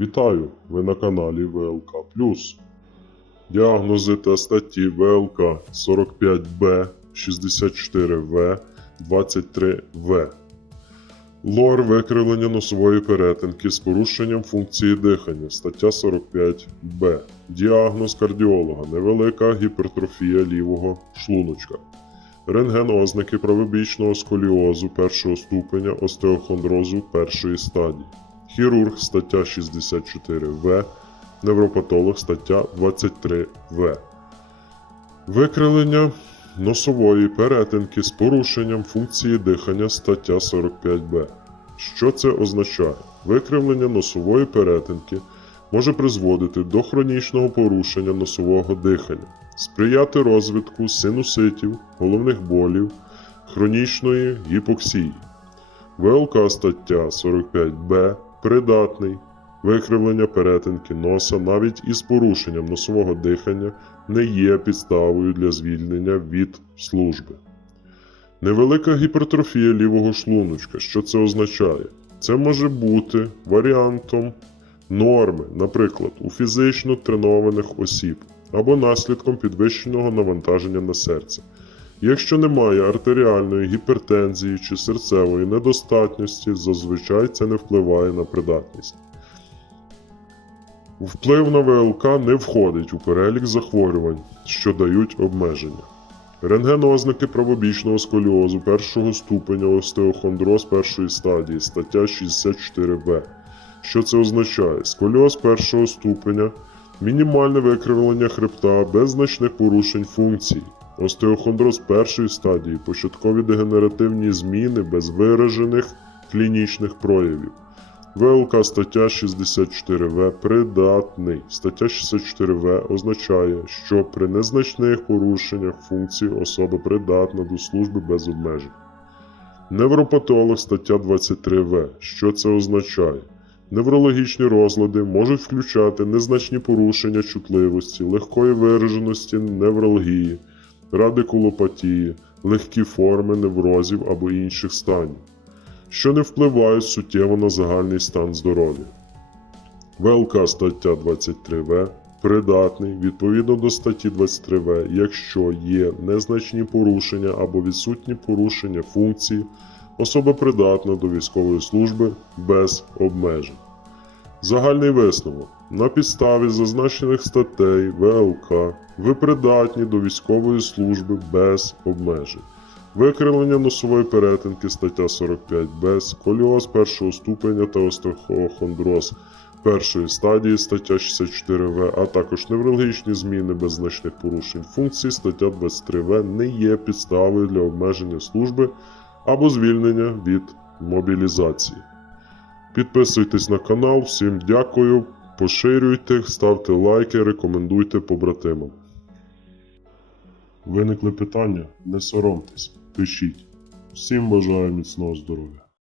Вітаю! Ви на каналі ВЛК Діагнози та статті ВЛК 45Б, 64В, 23В. Лор викривлення носової перетинки з порушенням функції дихання. Стаття 45Б. Діагноз кардіолога. Невелика гіпертрофія лівого шлуночка. Рентген ознаки правобічного сколіозу першого ступеня, остеохондрозу першої стадії. Хірург стаття 64В, невропатолог стаття 23В. Викривлення носової перетинки з порушенням функції дихання стаття 45Б. Що це означає? Викривлення носової перетинки може призводити до хронічного порушення носового дихання, сприяти розвитку синуситів, головних болів, хронічної гіпоксії. ВЛК стаття 45Б придатний. Викривлення перетинки носа навіть із порушенням носового дихання не є підставою для звільнення від служби. Невелика гіпертрофія лівого шлуночка. Що це означає? Це може бути варіантом норми, наприклад, у фізично тренованих осіб або наслідком підвищеного навантаження на серце. Якщо немає артеріальної гіпертензії чи серцевої недостатності, зазвичай це не впливає на придатність. Вплив на ВЛК не входить у перелік захворювань, що дають обмеження. Рентген ознаки правобічного сколіозу першого ступеня остеохондроз першої стадії, стаття 64В. Що це означає? Сколіоз першого ступеня мінімальне викривлення хребта без значних порушень функцій. Остеохондроз першої стадії, початкові дегенеративні зміни без виражених клінічних проявів. ВЛК стаття 64В придатний. Стаття 64В означає, що при незначних порушеннях функцій особа придатна до служби без обмежень. Невропатолог стаття 23В. Що це означає? Неврологічні розлади можуть включати незначні порушення чутливості, легкої вираженості невралгії, радикулопатії, легкі форми неврозів або інших станів що не впливають суттєво на загальний стан здоров'я. ВЛК стаття 23В придатний відповідно до статті 23В, якщо є незначні порушення або відсутні порушення функції, особа придатна до військової служби без обмежень. Загальний висновок. На підставі зазначених статей ВЛК ви придатні до військової служби без обмежень. Викривлення носової перетинки стаття 45Б, сколіоз першого ступеня та остеохондроз першої стадії стаття 64В, а також неврологічні зміни без значних порушень функцій стаття 23В не є підставою для обмеження служби або звільнення від мобілізації. Підписуйтесь на канал, всім дякую, поширюйте, ставте лайки, рекомендуйте побратимам. Виникли питання? Не соромтесь, пишіть. Всім бажаю міцного здоров'я.